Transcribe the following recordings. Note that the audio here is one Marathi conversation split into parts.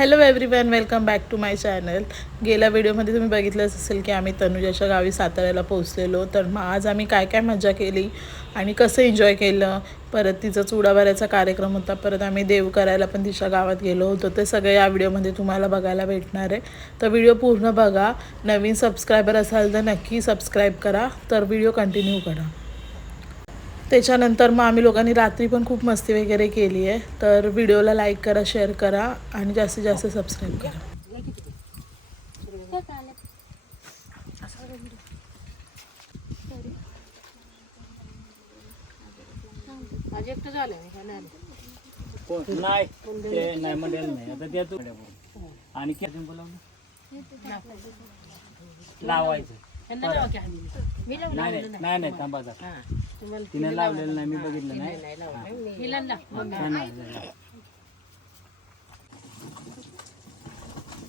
Hello everyone welcome back to my channel गेल्या व्हिडिओमध्ये तुम्ही बघितलंच असेल की आम्ही तनुजाच्या गावी साताऱ्याला पोहोचलेलो. तर मग आज आम्ही काय काय मजा केली आणि कसं एन्जॉय केलं? परत तिचा चुडा भरायचा कार्यक्रम होता. परत आम्ही देव करायला पण तिच्या गावात गेलो होतो. ते सगळे या व्हिडिओमध्ये तुम्हाला बघायला भेटणार आहे. तर व्हिडिओ पूर्ण बघा. नवीन सबस्क्रायबर असाल तर नक्की सबस्क्राईब करा. तर व्हिडिओ कंटिन्यू करा. त्याच्यानंतर मग आम्ही लोकांनी रात्री पण खूप मस्ती वगैरे केली आहे. तर व्हिडिओला लाईक करा शेअर करा आणि जास्तीत जास्त सबस्क्राईब करा. माझे एकटं झालं मी काय नाही कोण? नाही ते नाही म्हणेल नाही. आता त्या तू आणि लावायचं नाही नाही नाही नाही थांबा. हा. तिने लावलेलं नाही मी बघितलं नाही.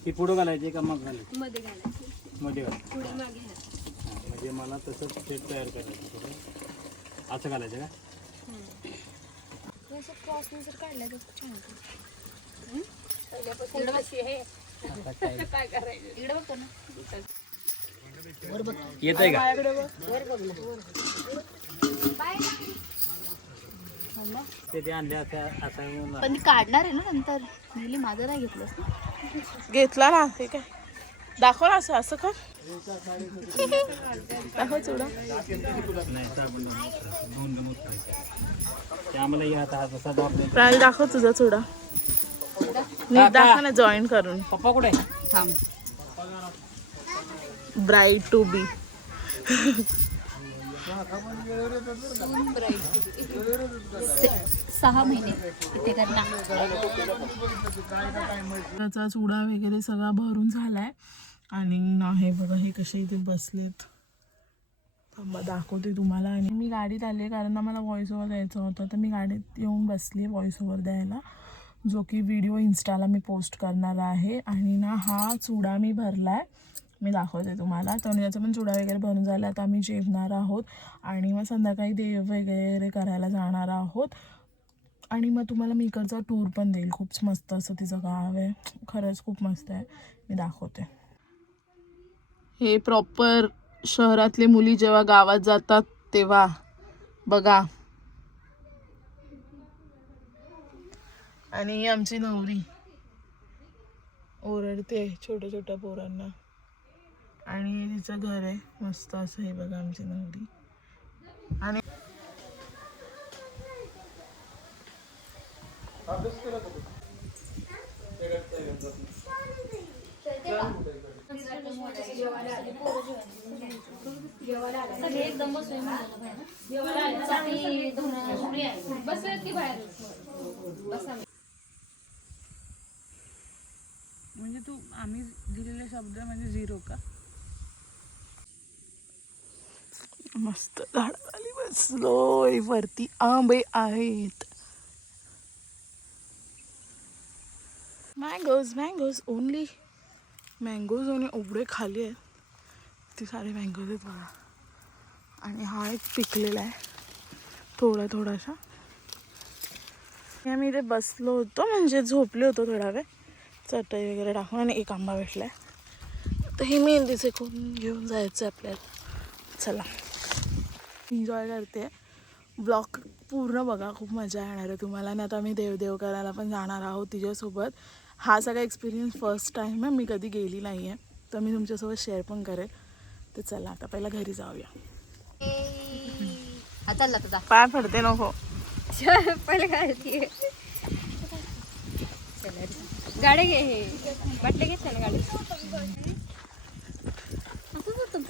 ती पुढं घालायची का मग घालायची? मध्ये घालायची. मध्ये म्हणजे मला तसंच सेट तयार करायचं थोडं. असं घालायचं का? आता काय? येत आहे का? पण ती काढणार आहे ना नंतर. नेली माझं नाही घेतलंस ना? घेतला ना हे काय दाखव ना असं असं कर. दाखव चुडा प्राणी दाखव तुझा चुडा नीट दाखव ना जॉईन करून. पप्पा कुठे? थांब ब्राईट टू बी सहा महिने त्याचा चुडा वगैरे सगळा भरून झालाय. आणि ना हे बघा हे कसे इथे बसलेत. दाखवते तुम्हाला. आणि मी गाडीत आले कारण मला व्हॉइस ओव्हर द्यायचा होता. तर मी गाडीत येऊन बसली व्हॉइस ओव्हर द्यायला. जो की व्हिडिओ इन्स्टाला मी पोस्ट करणार आहे. आणि ना हा चुडा मी भरला आहे मी दाखवते तुम्हाला. तर याचा पण चुडा वगैरे भरून झाला. आता आम्ही जेवणार आहोत आणि मग संध्याकाळी देव वगैरे करायला जाणार आहोत. आणि मग तुम्हाला मी इकडचा टूर पण देईल. खूप मस्त असं तिचं गाव आहे. खरंच खूप मस्त आहे. मी दाखवते. हे प्रॉपर शहरातले मुली जेव्हा गावात जातात तेव्हा. बघा. आणि आमची नवरी. ओरडते छोट्या छोट्या पोरांना. आणि घर आहे. मस्त असं हे बघा आमची नवरी आणि म्हणजे तू आम्ही दिलेले शब्द म्हणजे झिरो का? मस्त झाडाखाली बसलोय. वरती आंबे आहेत. मँगोज मँगोज ओनली मँगोज आणि एवढे खाली आहेत. ते सारे मँगोज आहेत बघा. आणि हा एक पिकलेला आहे. थोडा थोडासा. आम्ही इथे बसलो होतो म्हणजे झोपले होतो थोडा वेळ. चटई वगैरे टाकून आणि एक आंबा भेटला आहे तर हे मेहंदीचे कोण घेऊन जायचं आहे आपल्याला? चला. एन्जॉय करते. ब्लॉग पूर्ण बघा खूप मजा येणार आहे तुम्हाला. आणि आता आम्ही देवदेव करायला पण जाणार आहोत तिच्यासोबत. हा सगळा एक्सपिरियन्स फर्स्ट टाईम आहे. मी कधी गेली नाही आहे तर मी तुमच्यासोबत शेअर पण करेल. तर चला आता पहिला घरी जाऊया. तुझा. पाय पडते नको. गाडी. घे हे. घेत ना गाडी असंच होतं पहिलं मी आले तेव्हा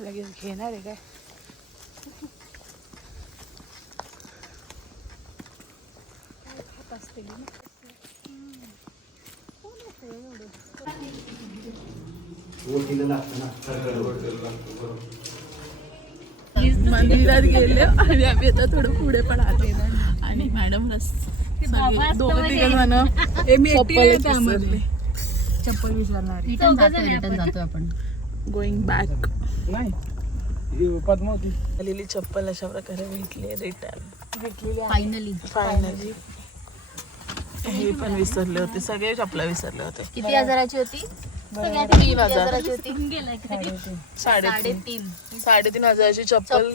लगेच घेणार आहे काय? मंदिरात गेले आणि आम्ही आता थोडं पुढे पण आलो. आणि मॅडम रस. सगळे दोघं तिघ जण. चप्पल चप्पल विसरणार. रिटर्न जातो रिटर्न जातो आपण. गोइंग बॅक नाही. ही पद्मावती. आलेली चप्पल अशा प्रकारे भेटली रिटर्न फायनली फायनली हे पण विसरले होते. सगळे चपला विसरले होते. किती हजाराची होती? तीन. हजाराची होती? साडेतीन. साडेतीन. साडेतीन. हजाराची चप्पल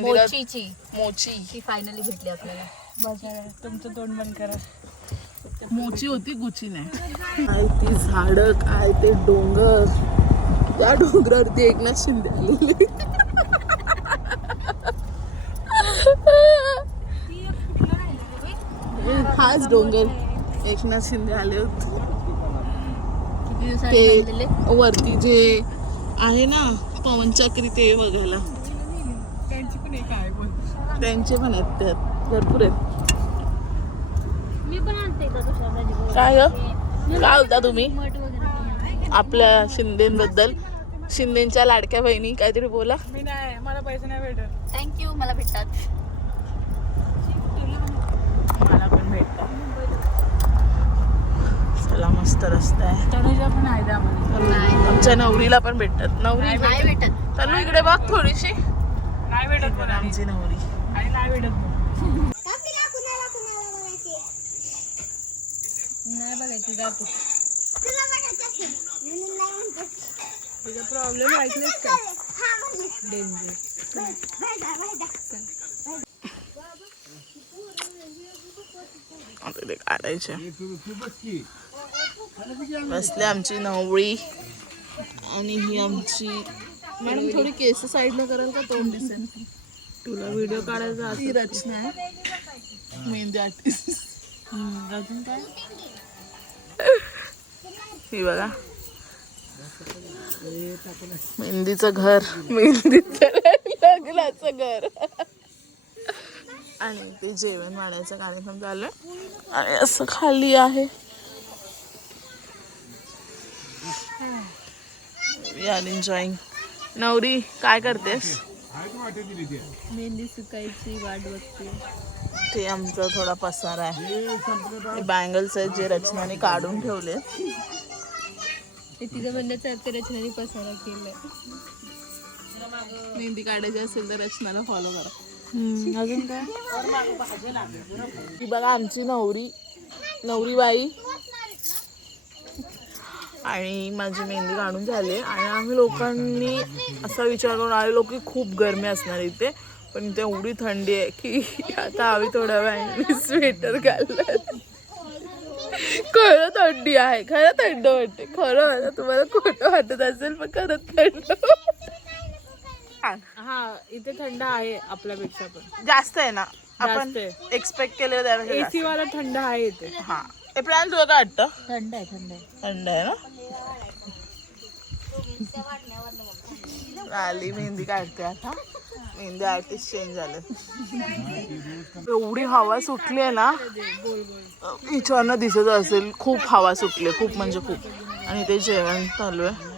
मोचीची. मोची. ती फायनली भेटली आपल्याला. तुमचं तोंड बंद करा. मोची होती गुची नाही काय ती झाड काय ते डोंगर. त्या डोंगरावरती एकनाथ शिंदे आलेले. हाच डोंगर. एकनाथ शिंदे आले होते. ते? वरती जे आहे ना पवनचक्री ते बघायला. त्यांची पण एक आहे. पण त्यांचे पण आहेत त्यात. भरपूर आहेत मी पण आणते का तुझ्या काय ग? काय होता तुम्ही? आपल्या शिंदेबद्दल. शिंदेच्या लाडक्या बहिणी काहीतरी बोला. मी नाही मला पैसे नाही भेटत. थँक्यू मला भेटतात. मला पण भेटतात. चला मस्त रस्ता आहे. पण आहे आमच्या नवरीला पण भेटतात. नवरी नाही भेटत. तनु इकडे बघ थोडीशी. नाही भेटत आमची नवरी. आणि नाही भेटत नाही बघायची तुझा प्रॉब्लेम ऐकलेस का? आता ते काढायचे. बसले आमची नवरी. आणि ही आमची मॅडम थोडी केस साईडला कराल का? तोंड दिसेल. तुला व्हिडिओ काढायचा रचना आहे. मेहंदी आर्टिस्ट अजून काय ही बघा मेहंदीचं घर. मेहंदीचं लग्नाचं घर. आणि ते जेवण वाढायचा कार्यक्रम चालू आहे. आणि असं खाली आहे. आर एन्जॉईंग नवरी काय करतेस? मेहंदी सुकायची वाट बघते. ते आमचा थोडा पसार आहे. बँगल्स आहेत जे रचनाने काढून ठेवले. ते तिचं म्हणण्याचं अर्थ रचनाने पसारा केलाय. मेहंदी काढायची असेल तर रचनाला फॉलो करा. अजून काय? बघा आमची नवरी नवरी बाई आणि माझी मेहंदी काढून झाली. आणि आम्ही लोकांनी असा विचार करून आलेलो की खूप गरमी असणार इथे. पण इथे एवढी थंडी आहे की आता आम्ही थोड्या वेळाने स्वेटर घाललं खरं थंडी आहे खरं थंड वाटते खरं तुम्हाला खोटं वाटत असेल पण खरंच थंड हा इथे थंड आहे आपल्यापेक्षा पण. जास्त आहे ना आपण एक्सपेक्ट केलं त्यापेक्षा जास्त. एसी वाला थंड आहे इथे. हा. प्लॅन तुला काय वाटतं? थंड आहे थंड आहे. थंड आहे ना? आली मेहंदी काढते आता. मेहंदी आर्टिस्ट चेंज झाले. एवढी हवा सुटली आहे ना हिच्यावरनं दिसत असेल खूप हवा सुटली खूप म्हणजे खूप. आणि ते जेवण चालू आहे.